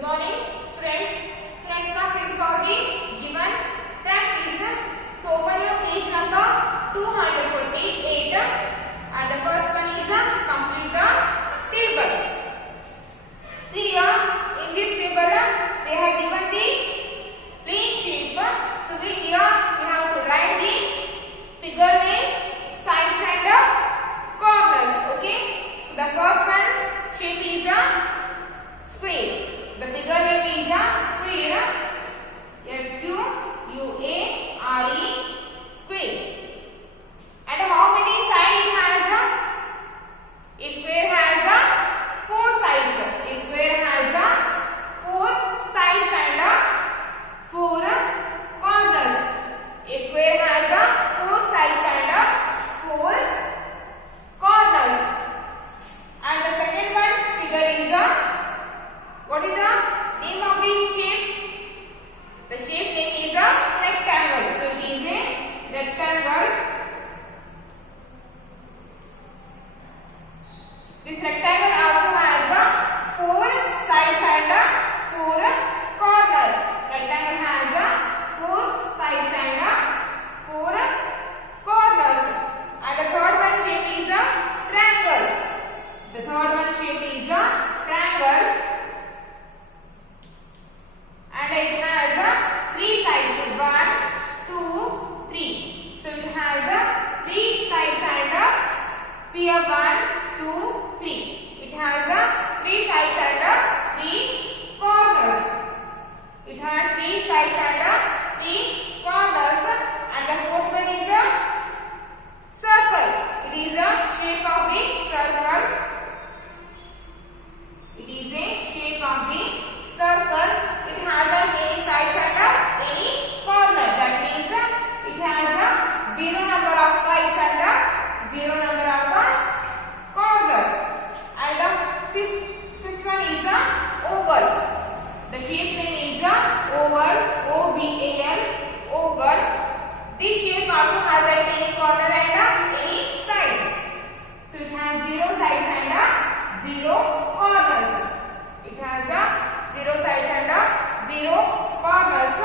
Good morning, students. So let's come fix for the given practice. So open your page number 248, and the first one is complete the table. See here in this table they have given the plane shape. So here we have to write the figure name, sides and corners. Okay. So the first one shape is a square. The figure name is a square. S-Q-U-A-R-E, square. And how many sides it has? A square has 4 sides. A square has 4 sides and 4 corners. A square has 4 sides and 4 corners. And the second one figure is what is the name of this shape? The shape name is a rectangle. So it is a rectangle. This rectangle also has 4 sides and 4 corners. Rectangle has 4 sides and 4 corners. And the third one shape is a triangle. The third one shape is a triangle. And it has 3 sides. 1, 2, 3. So it has 3 sides and see 1, 2, 3. It has 3 sides and 3 corners. It has 3 sides and 3 corners. And the fourth one is a circle. It is a shape of the circle. It is a shape of the circle. It has any sides and any corner. That means it has 0 number of sides and 0 number of corner. And the fifth one is oval. The shape name is oval. O-V-A-L, oval. This shape also has any corner and any side. So it has 0 sides and 0 corners. It has 0 sides and 0 corners.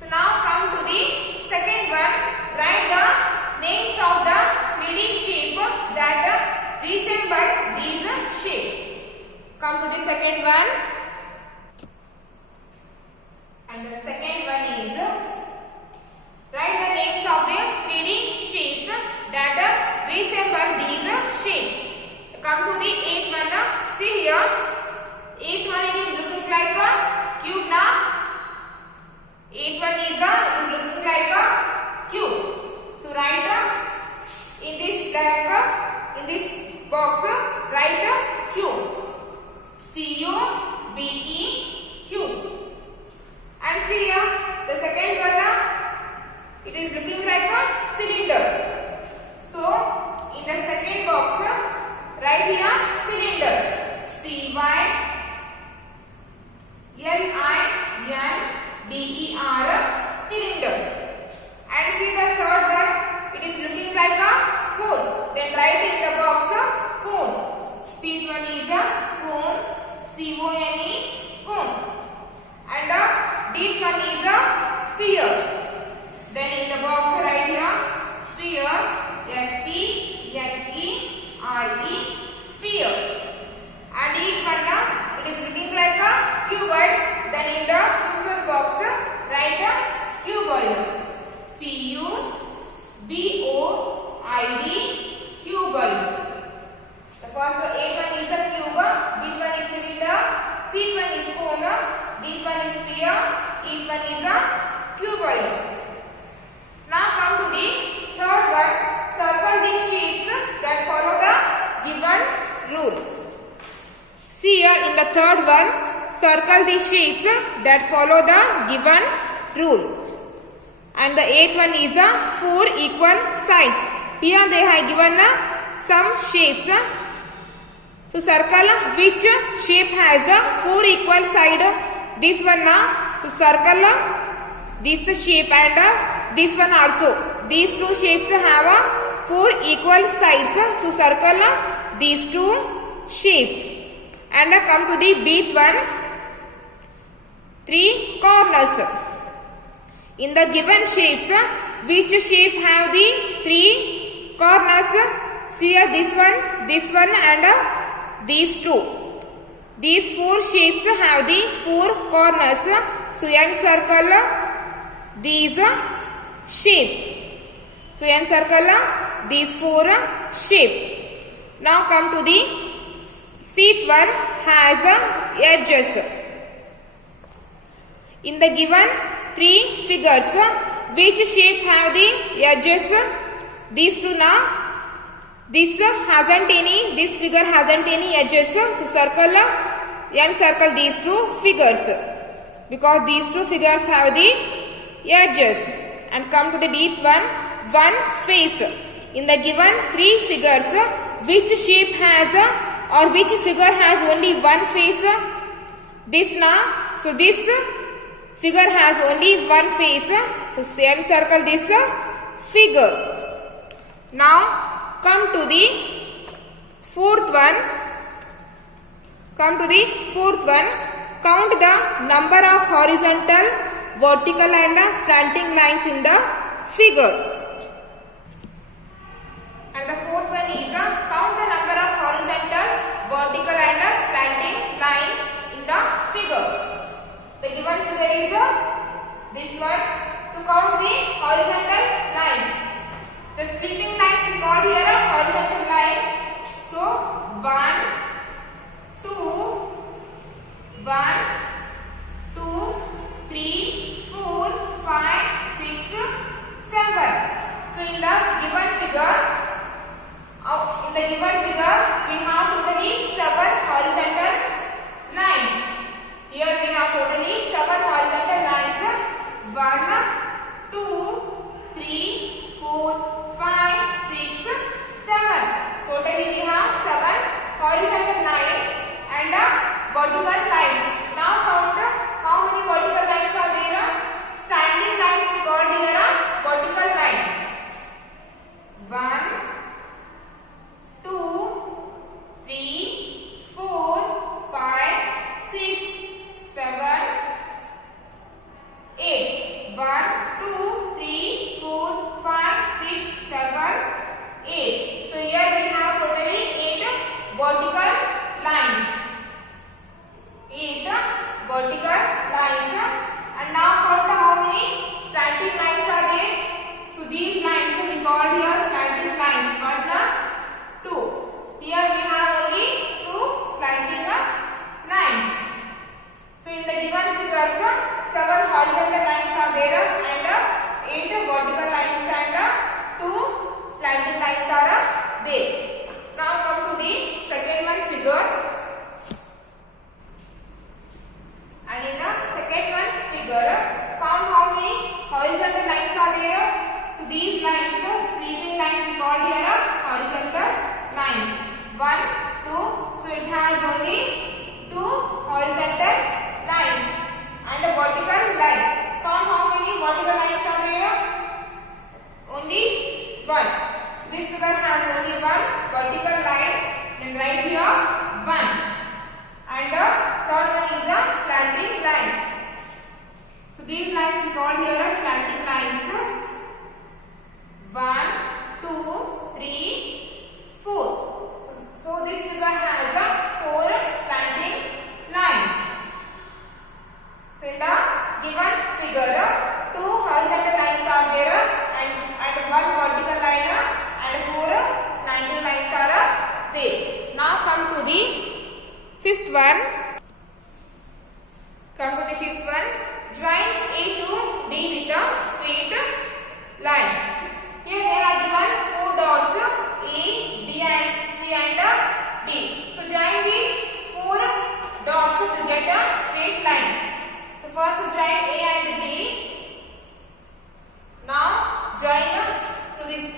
So now come to the second one. Write the names of the 3D shape that resemble these shape. Come to the second one. And the second one is write the names of the 3D shapes that resemble these shape. Come to the 8th one. See here. 8th one it is looking like a cube now. 8th one is looking like a cube. So write in this box write cube. C-U-B-E, cube. And see here the second one it is looking like a cylinder. So in the second box write here cylinder. C-Y-L-I-N-D-E-R, cylinder. And see the third one, it is looking like a cone. Then write in the box cone. Fifth one is a cone. C-O-N-E, cone. And the D one is a sphere. Then in the box write here sphere. S-P-H-E-R-E, sphere. And each one it is looking like a cuboid. Then in the fifth box write a cuboid. C-U-B-O-I-D, cuboid. The first 8 one is a cube, B one is cylinder, C one is cone, D one is sphere, E one is a cuboid. Now come to the third one. Circle the shapes that follow the given rule. See here in the third one, circle the shapes that follow the given rule. And the 8th one is 4 equal sides. Here they have given some shapes. So circle which shape has 4 equal sides. This one so circle this shape and this one also. These two shapes have 4 equal sides. So circle these two shapes. And come to the beat one. 3 corners. In the given shapes, which shape have the 3 corners? See here, this one and these 2. These 4 shapes have the 4 corners. So encircle these shape. So encircle these 4 shape. Now come to the sheet one has edges. In the given 3 figures, which shape have the edges? These 2 now. This hasn't any, this figure hasn't any edges. So encircle these 2 figures because these 2 figures have the edges. And come to the deep one face. In the given 3 figures, which shape has or which figure has only one face? This now. So this figure has only one face. So encircle this figure. Now come to the fourth one. Count the number of horizontal, vertical and slanting lines in the figure. And the fourth one is count the number of horizontal, vertical and slanting line in the figure. The given figure is this one. So count the horizontal lines. The sleeping lines we call here a horizontal line. So 1, 2, 3, 4, 5, 6, 7. So in the given figure, we have totally 7 horizontal lines. Here we have totally 7 horizontal lines. 1, 2, 3, 4, 5, 6, 7. Totally we have 7 horizontal lines and vertical lines. Now count how many vertical lines are there. Standing lines we call here vertical line. 1, 2, 3, 4, 5, 6, 7, 8. 1, 2, 3, 4, 5, 6, 7, 8. So here we have totally 8 vertical lines. 8 vertical lines. And now count how many slanting lines are there. So these lines we call here slanting lines. 1, 2. Here we have only 2 slanting lines. So in the given figures, 7 horizontal lines are there and 8 vertical lines and 2 slanting lines are there. Now come to the second one figure. And in the second one figure, count how many horizontal lines are there. So these lines, sleeping lines we call here horizontal lines. 1, 2. So it has only 2 horizontal lines and a vertical line. Count how many vertical lines are there. Only 1. This figure has only 1 vertical line. Then write here 1. And the third one is a slanting line. So these lines we call here as slanting lines. 1, 2, 3, 4. So this figure has a 4 slanting line. So in the given figure, 2 horizontal lines are there and 1 vertical line and 4 slanting lines are there. Now come to the fifth one. Join A to D with a straight line. Here there are given 4 dots A, B and C and D. So join the 4 dots to get a straight line. So first join A and B. Now join to the C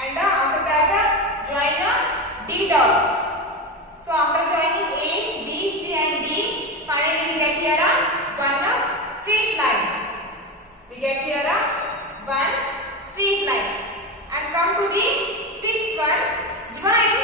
and after that join D dot. So after joining A, B, C and D, finally we get here one straight line. We get here one straight line. And come to the sixth one. Join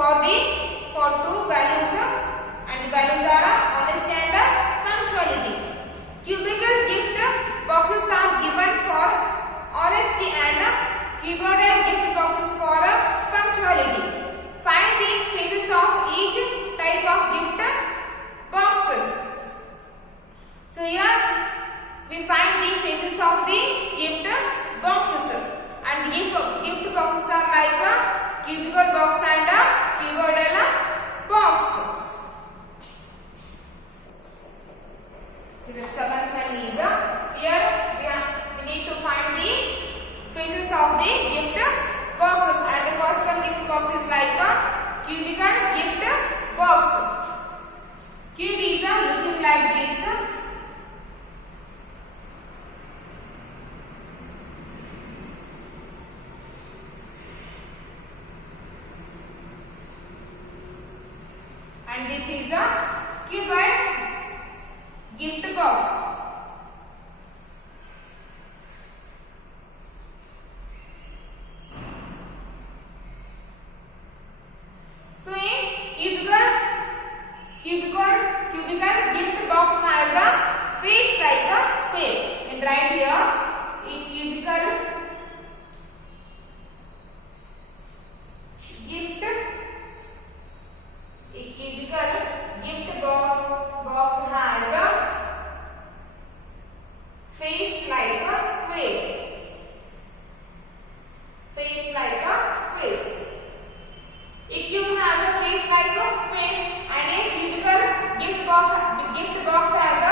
for two values, and the values are honesty and punctuality. Cubicle gift boxes are given for honesty and cuboidal gift boxes for punctuality. Find the faces of each type of gift boxes. So here we find the faces of the gift boxes, and gift boxes are like a cubicle box and a cuboidal box. The seventh one is here we need to find the faces of the gift boxes, and the first one gift box is like a cubicle gift box. Cube is looking like this. And this is a cuboid gift box. So in cubicle gift box has a face like a square, and right here in cubicle gift box has a face like a square. Face like a square. A cube has a face like a square, and a cubicle gift box has a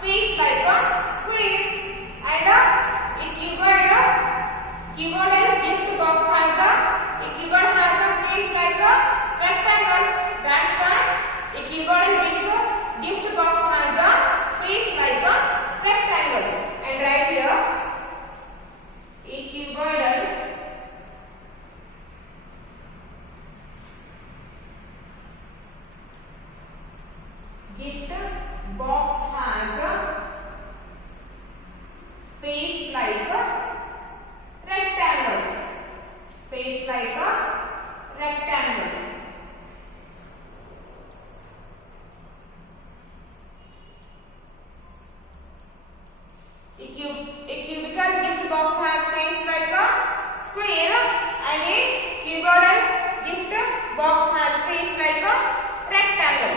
face like a square, and a cuboidal gift box has a cuboid has a face like a rectangle. That's why a cuboidal gift box has a face like a rectangle. And right here a cuboidal gift box has a face like a rectangle. Face like a rectangle. A cubicle gift box has face like a square, and a cuboidal gift box has face like a rectangle.